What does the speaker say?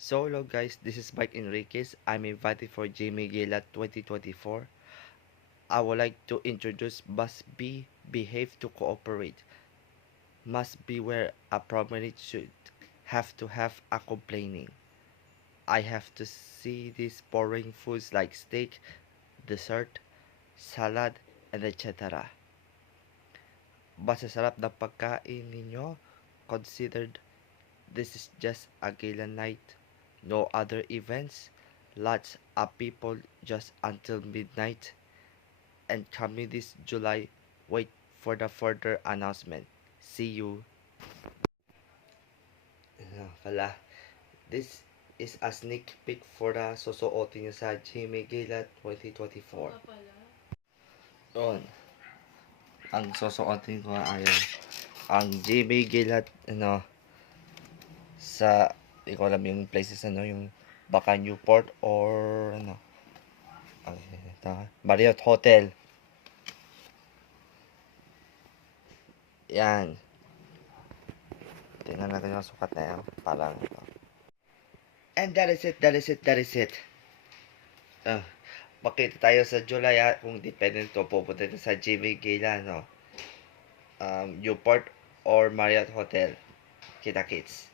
So hello guys, this is Mike Enriquez. I'm invited for Jimmy Gala 2024. I would like to introduce must be, behave to cooperate. Must be where a promenade should have to have a complaining. I have to see these boring foods like steak, dessert, salad, and etc. Basta sarap ng pagkain ninyo, considered this is just a gala night. No other events. Lots of people just until midnight. And coming this July, wait for the further announcement. See you. Pala, this is a sneak peek for the susuotin nyo sa Jimmy Gala 2024. On. Ang susuotin ko ay ang Jimmy Gala, sa, hindi ko alam yung places, yung baka Newport or, Marriott Hotel. Yan. Tingnan natin yung sukat na yan. Parang ito. And that is it, that is it, that is it. Makita tayo sa July kung dependent ko pupunta sa JB Gala, Newport or Marriott Hotel. Kita kits.